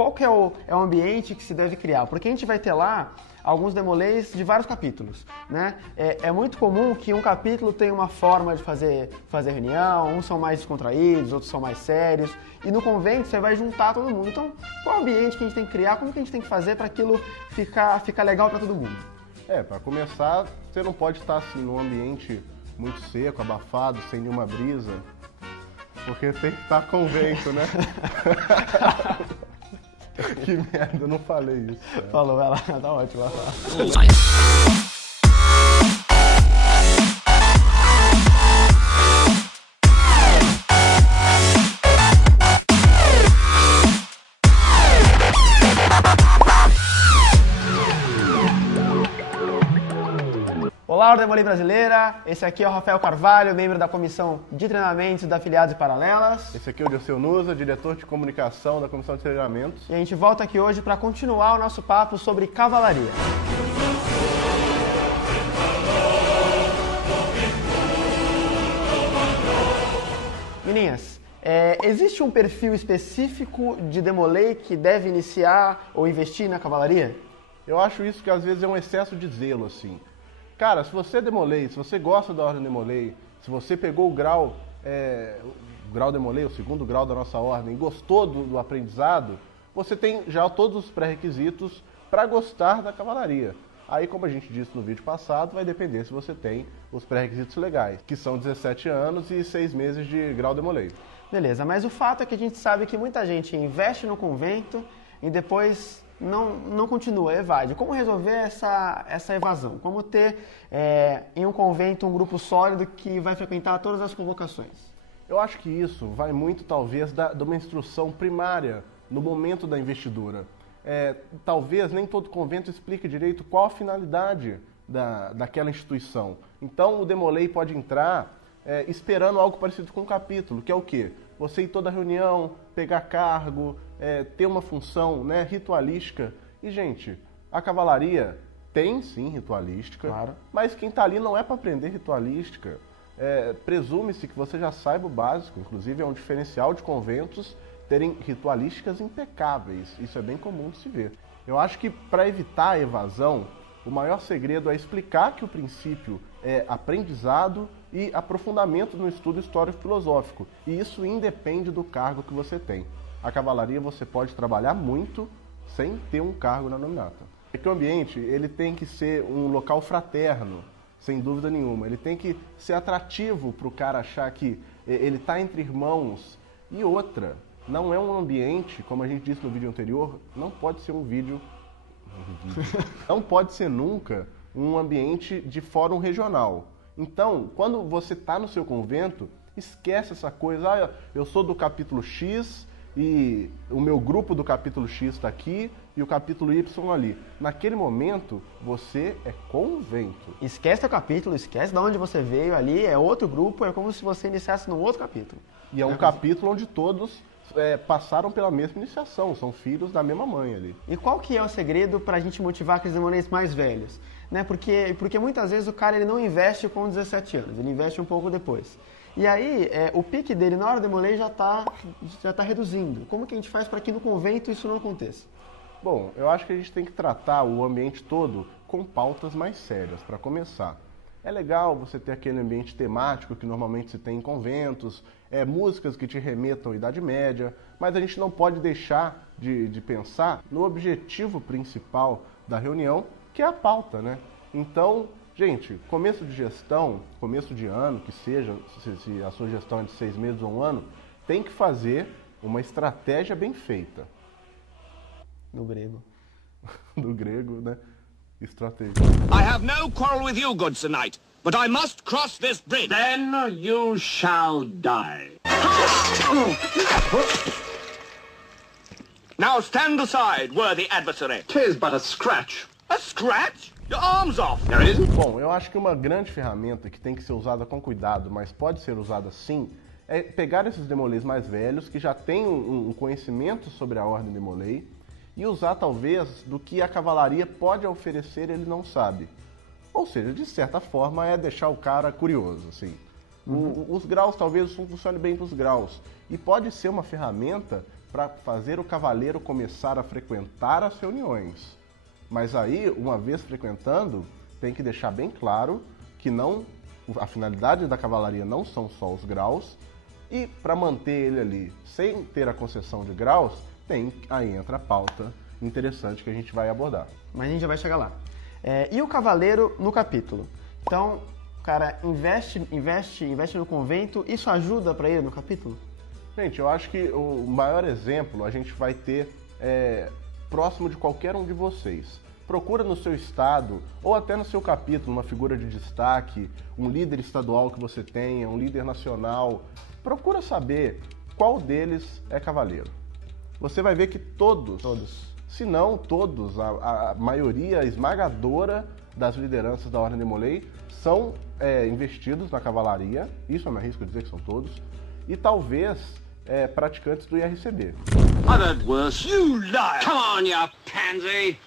qual que é o ambiente que se deve criar? Porque a gente vai ter lá alguns demolês de vários capítulos, né? É muito comum que um capítulo tenha uma forma de fazer reunião, uns são mais descontraídos, outros são mais sérios, e no convento você vai juntar todo mundo. Então, qual é o ambiente que a gente tem que criar, como que a gente tem que fazer para aquilo ficar legal para todo mundo? Para começar, você não pode estar assim num ambiente muito seco, abafado, sem nenhuma brisa, porque tem que estar convento, né? Que merda, eu não falei isso. Cara. Falou, vai lá, tá ótimo. Olá, Ordem Demolei Brasileira, esse aqui é o Rafael Carvalho, membro da Comissão de Treinamentos da Afiliados e Paralelas. Esse aqui é o Dirceu Nusa, diretor de comunicação da Comissão de Treinamentos. E a gente volta aqui hoje para continuar o nosso papo sobre cavalaria. Meninas, existe um perfil específico de demolei que deve iniciar ou investir na cavalaria? Eu acho isso que às vezes é um excesso de zelo, assim. Cara, se você é demolei, se você gosta da ordem demolei, se você pegou o grau demolei, o segundo grau da nossa ordem, e gostou do aprendizado, você tem já todos os pré-requisitos para gostar da cavalaria. Aí, como a gente disse no vídeo passado, vai depender se você tem os pré-requisitos legais, que são 17 anos e 6 meses de grau demolei. Beleza, mas o fato é que a gente sabe que muita gente investe no convento e depois não continua, evade. Como resolver essa evasão? Como ter em um convento um grupo sólido que vai frequentar todas as convocações? Eu acho que isso vai muito, talvez, de uma instrução primária no momento da investidura. Talvez nem todo convento explique direito qual a finalidade daquela instituição. Então, o demolei pode entrar esperando algo parecido com um capítulo, que é o quê? Você ir toda reunião, pegar cargo, ter uma função, né, ritualística. E, gente, a cavalaria tem, sim, ritualística, claro, mas quem está ali não é para aprender ritualística. Presume-se que você já saiba o básico, inclusive é um diferencial de conventos terem ritualísticas impecáveis. Isso é bem comum de se ver. Eu acho que, para evitar a evasão, o maior segredo é explicar que o princípio é aprendizado e aprofundamento no estudo histórico-filosófico. E isso independe do cargo que você tem. A cavalaria você pode trabalhar muito sem ter um cargo na nominata. É que o ambiente ele tem que ser um local fraterno, sem dúvida nenhuma. Ele tem que ser atrativo para o cara achar que ele está entre irmãos. E outra, não é um ambiente, como a gente disse no vídeo anterior, não pode ser não pode ser nunca um ambiente de fórum regional. Então, quando você está no seu convento, esquece essa coisa, eu sou do capítulo X e o meu grupo do capítulo X está aqui e o capítulo Y ali. Naquele momento, você é convento. Esquece o capítulo, esquece de onde você veio ali, é outro grupo, é como se você iniciasse num outro capítulo. E é um capítulo onde todos passaram pela mesma iniciação, são filhos da mesma mãe ali. E qual que é o segredo para a gente motivar aqueles demoleis mais velhos? Né? Porque muitas vezes o cara ele não investe com 17 anos, ele investe um pouco depois. E aí, o pique dele na hora do demolei já tá reduzindo. Como que a gente faz para que no convento isso não aconteça? Bom, eu acho que a gente tem que tratar o ambiente todo com pautas mais sérias, para começar. É legal você ter aquele ambiente temático que normalmente se tem em conventos, músicas que te remetam à Idade Média, mas a gente não pode deixar de pensar no objetivo principal da reunião, que é a pauta, né? Então, gente, começo de gestão, começo de ano, que seja, se a sua gestão é de 6 meses ou um ano, tem que fazer uma estratégia bem feita. Do grego. Do grego, né? Estratégia. I have no quarrel with you, good Sir Knight, but I must cross this bridge. Then you shall die. Now stand aside, worthy adversary. 'Tis but a scratch. A scratch? Your arm's off. There isn't. Bom, eu acho que uma grande ferramenta que tem que ser usada com cuidado, mas pode ser usada sim, é pegar esses demolês mais velhos, que já têm um conhecimento sobre a ordem demolei, e usar talvez do que a cavalaria pode oferecer ele não sabe. Ou seja, de certa forma é deixar o cara curioso, assim. Os graus talvez não funcionem bem para os graus. E pode ser uma ferramenta para fazer o cavaleiro começar a frequentar as reuniões. Mas aí, uma vez frequentando, tem que deixar bem claro que a finalidade da cavalaria não são só os graus, e para manter ele ali sem ter a concessão de graus, aí entra a pauta interessante que a gente vai abordar. Mas a gente já vai chegar lá. E o cavaleiro no capítulo? Então, o cara investe no convento, isso ajuda para ele no capítulo? Gente, eu acho que o maior exemplo a gente vai ter próximo de qualquer um de vocês. Procura no seu estado, ou até no seu capítulo, uma figura de destaque, um líder estadual que você tenha, um líder nacional. Procura saber qual deles é cavaleiro. Você vai ver que todos, se não todos, a maioria esmagadora das lideranças da Ordem de Molay são investidos na cavalaria, isso eu me arrisco a dizer que são todos, e talvez praticantes do IRCB. I've heard worse. You lie! Come on, you pansy!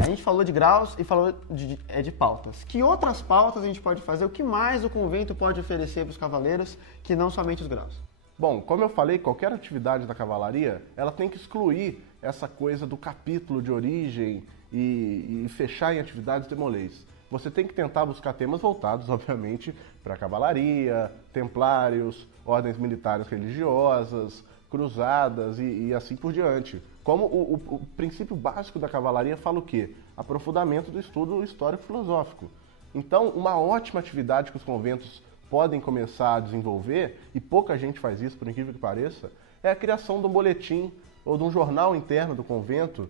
A gente falou de graus e falou de pautas. Que outras pautas a gente pode fazer? O que mais o convento pode oferecer para os cavaleiros que não somente os graus? Bom, como eu falei, qualquer atividade da cavalaria, ela tem que excluir essa coisa do capítulo de origem e fechar em atividades demolês. Você tem que tentar buscar temas voltados, obviamente, para a cavalaria, templários, ordens militares religiosas, cruzadas e assim por diante. Como o princípio básico da cavalaria fala o quê? Aprofundamento do estudo histórico-filosófico. Então, uma ótima atividade que os conventos podem começar a desenvolver, e pouca gente faz isso, por incrível que pareça, é a criação de um boletim ou de um jornal interno do convento,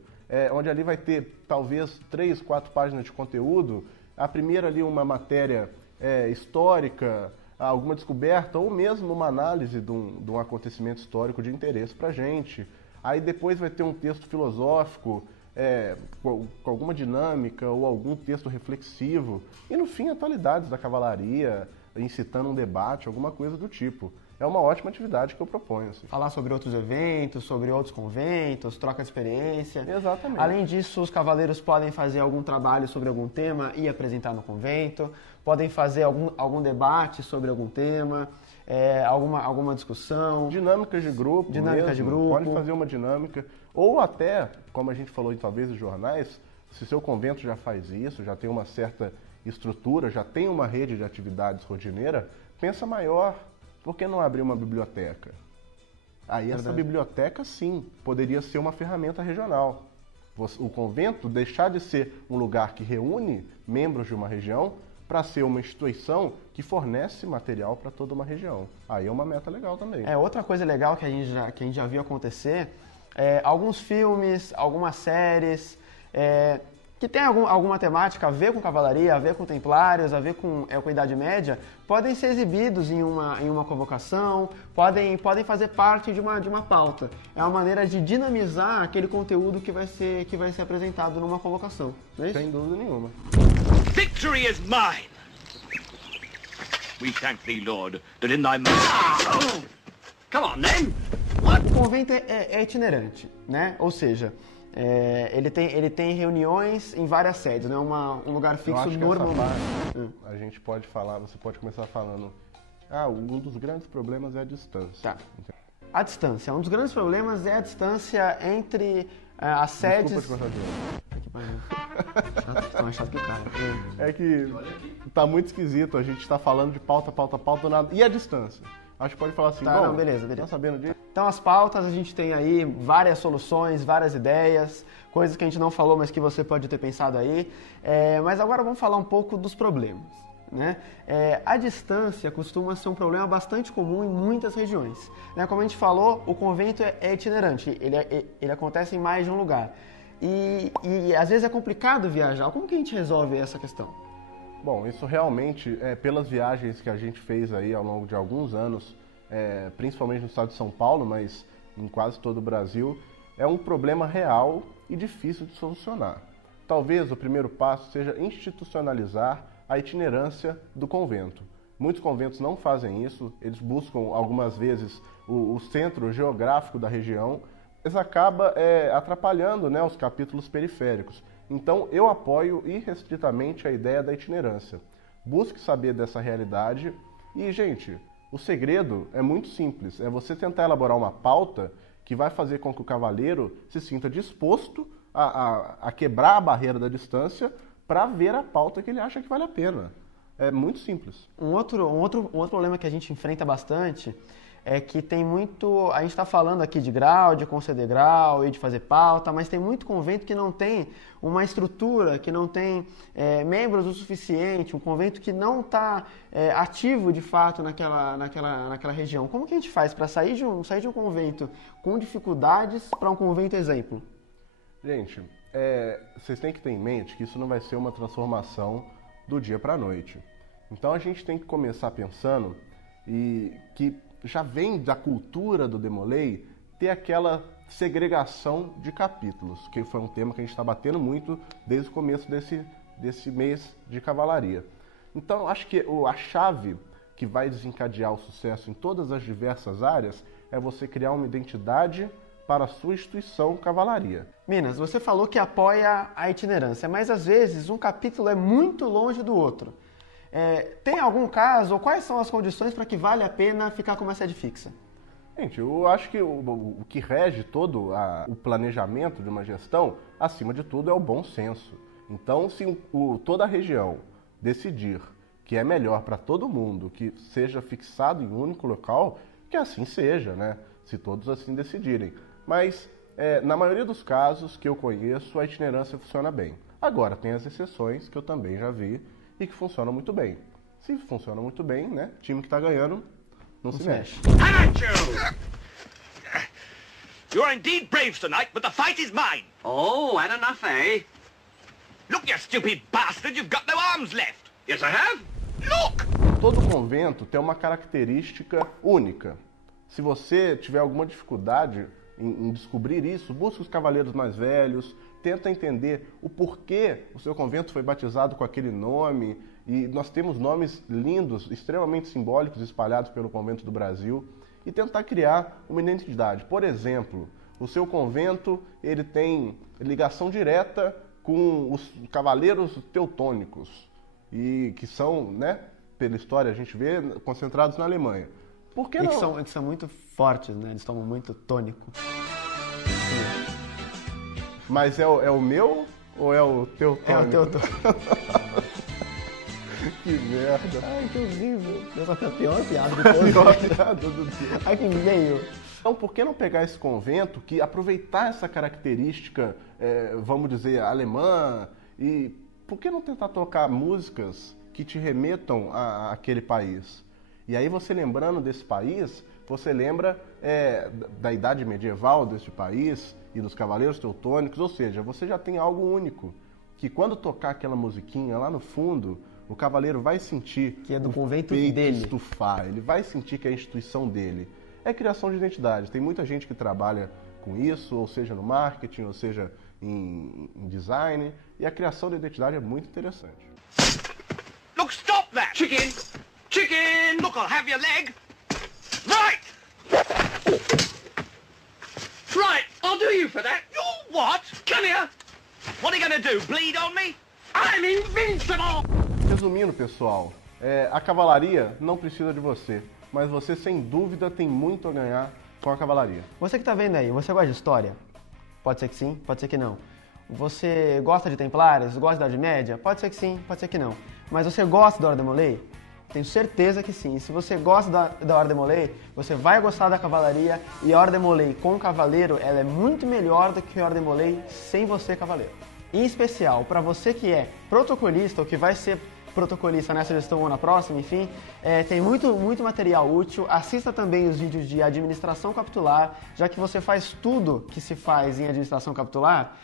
onde ali vai ter talvez 3, 4 páginas de conteúdo, a primeira ali uma matéria histórica, alguma descoberta, ou mesmo uma análise de um acontecimento histórico de interesse para a gente. Aí depois vai ter um texto filosófico, com alguma dinâmica ou algum texto reflexivo. E no fim, atualidades da cavalaria, incitando um debate, alguma coisa do tipo. É uma ótima atividade que eu proponho. Assim. Falar sobre outros eventos, sobre outros conventos, troca de experiência. Exatamente. Além disso, os cavaleiros podem fazer algum trabalho sobre algum tema e apresentar no convento. Podem fazer algum debate sobre algum tema, alguma discussão. Dinâmicas de grupo. Pode fazer uma dinâmica. Ou até, como a gente falou talvez nos jornais, se seu convento já faz isso, já tem uma certa estrutura, já tem uma rede de atividades rotineira, pensa maior. Por que não abrir uma biblioteca? Aí essa biblioteca, sim, poderia ser uma ferramenta regional. O convento deixar de ser um lugar que reúne membros de uma região para ser uma instituição que fornece material para toda uma região. Aí é uma meta legal também. Outra coisa legal que a gente já viu acontecer, alguns filmes, algumas séries, que tem alguma temática a ver com cavalaria, a ver com templários, a ver com a Idade Média, podem ser exibidos em uma convocação, podem fazer parte de uma pauta. É uma maneira de dinamizar aquele conteúdo que vai ser apresentado numa convocação, não é isso? Sem dúvida nenhuma. Victory is mine! We thank thee, Lord, that in thy mouth... Come on, then! O convento é itinerante, né? Ou seja... ele tem reuniões em várias sedes, né? Um lugar fixo normalmente. A gente pode falar, você pode começar falando, um dos grandes problemas é a distância. Tá. A distância. Um dos grandes problemas é a distância entre as sedes... Desculpa te cortar de novo. Tá mais chato que o cara. É que tá muito esquisito, a gente tá falando de pauta, nada. E a distância? Acho que pode falar assim, tá, beleza. Tá sabendo disso? Então as pautas, a gente tem aí várias soluções, várias ideias, coisas que a gente não falou, mas que você pode ter pensado aí. Mas agora vamos falar um pouco dos problemas, né? A distância costuma ser um problema bastante comum em muitas regiões, né? Como a gente falou, o convento é itinerante, ele acontece em mais de um lugar. E às vezes é complicado viajar. Como que a gente resolve essa questão? Bom, isso realmente, pelas viagens que a gente fez aí ao longo de alguns anos, principalmente no estado de São Paulo, mas em quase todo o Brasil, é um problema real e difícil de solucionar. Talvez o primeiro passo seja institucionalizar a itinerância do convento. Muitos conventos não fazem isso, eles buscam algumas vezes o centro geográfico da região, mas acaba atrapalhando, né, os capítulos periféricos. Então, eu apoio irrestritamente a ideia da itinerância. Busque saber dessa realidade e, gente, O segredo é muito simples, é você tentar elaborar uma pauta que vai fazer com que o cavaleiro se sinta disposto a quebrar a barreira da distância para ver a pauta que ele acha que vale a pena. É muito simples. Um outro problema que a gente enfrenta bastante é que tem muito... A gente está falando aqui de grau, de conceder grau e de fazer pauta, mas tem muito convento que não tem uma estrutura, que não tem membros o suficiente, um convento que não está ativo de fato naquela região. Como que a gente faz para sair de um convento com dificuldades para um convento exemplo? Gente, vocês têm que ter em mente que isso não vai ser uma transformação do dia para a noite. Então a gente tem que começar pensando que já vem da cultura do Demolei ter aquela segregação de capítulos, que foi um tema que a gente está batendo muito desde o começo desse mês de cavalaria. Então acho que a chave que vai desencadear o sucesso em todas as diversas áreas é você criar uma identidade para a sua instituição cavalaria. Minas, você falou que apoia a itinerância, mas às vezes um capítulo é muito longe do outro. Tem algum caso, ou quais são as condições para que vale a pena ficar com uma sede fixa? Gente, eu acho que o que rege todo o planejamento de uma gestão, acima de tudo, é o bom senso. Então, se toda a região decidir que é melhor para todo mundo que seja fixado em um único local, que assim seja, né? Se todos assim decidirem. Mas, na maioria dos casos que eu conheço, a itinerância funciona bem. Agora, tem as exceções que eu também já vi e que funcionam muito bem. Se funciona muito bem, né? Time que está ganhando não se mexe. You're indeed brave tonight, but the fight is mine. Oh, had enough, eh? Look, you stupid bastard, you've got no arms left. Yes, I have. Look! Todo convento tem uma característica única. Se você tiver alguma dificuldade em descobrir isso, busque os cavaleiros mais velhos, tenta entender o porquê o seu convento foi batizado com aquele nome. E nós temos nomes lindos, extremamente simbólicos, espalhados pelo convento do Brasil, e tentar criar uma identidade. Por exemplo, o seu convento ele tem ligação direta com os cavaleiros teutônicos, e que são, né, pela história a gente vê, concentrados na Alemanha. Por que não? Que são muito fortes, né? Eles tomam muito tônico. Mas é o meu ou é o teu tônico? É o teu tônico. Que merda. Ai, que horrível. Essa foi a pior piada de todos. Pior piada do dia. Ai, que meio. Então, por que não pegar esse convento, que aproveitar essa característica, vamos dizer, alemã, e por que não tentar tocar músicas que te remetam àquele país? E aí você lembrando desse país, você lembra da idade medieval deste país e dos cavaleiros teutônicos, ou seja, você já tem algo único, que quando tocar aquela musiquinha lá no fundo, o cavaleiro vai sentir que é do convento peito dele. Estufar, ele vai sentir que é a instituição dele. É criação de identidade. Tem muita gente que trabalha com isso, ou seja no marketing, ou seja em design, e a criação de identidade é muito interessante. Look, stop that! Chicken! Chicken! Look, I'll have your leg. Right! Right, I'll do you for that. You what? Come here. What are you gonna do, bleed on me? I'm invincible! Resumindo, pessoal, a cavalaria não precisa de você, mas você, sem dúvida, tem muito a ganhar com a cavalaria. Você que está vendo aí, você gosta de história? Pode ser que sim, pode ser que não. Você gosta de Templários? Gosta da Idade Média? Pode ser que sim, pode ser que não. Mas você gosta da Hora Demolei? Tenho certeza que sim. Se você gosta da Hora Demolei, você vai gostar da cavalaria, e a Hora Demolei com o cavaleiro, ela é muito melhor do que a Hora Demolei sem você, cavaleiro. Em especial, para você que é protocolista ou que vai ser protocolista nessa gestão ou na próxima, enfim, tem muito material útil. Assista também os vídeos de administração capitular, já que você faz tudo que se faz em administração capitular.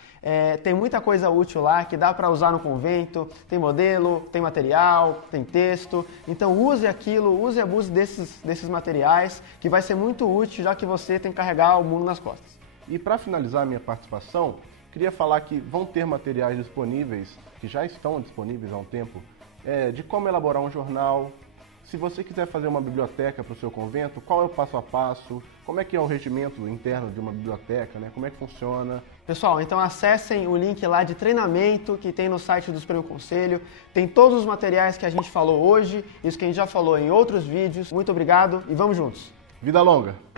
Tem muita coisa útil lá que dá para usar no convento, tem modelo, tem material, tem texto. Então use aquilo, use e abuse desses materiais, que vai ser muito útil, já que você tem que carregar o mundo nas costas. E para finalizar a minha participação, queria falar que vão ter materiais disponíveis, que já estão disponíveis há um tempo, de como elaborar um jornal, Se você quiser fazer uma biblioteca para o seu convento, qual é o passo a passo? Como é que é o regimento interno de uma biblioteca, né? Como é que funciona? Pessoal, então acessem o link lá de treinamento que tem no site do Supremo Conselho. Tem todos os materiais que a gente falou hoje, isso que a gente já falou em outros vídeos. Muito obrigado e vamos juntos. Vida longa!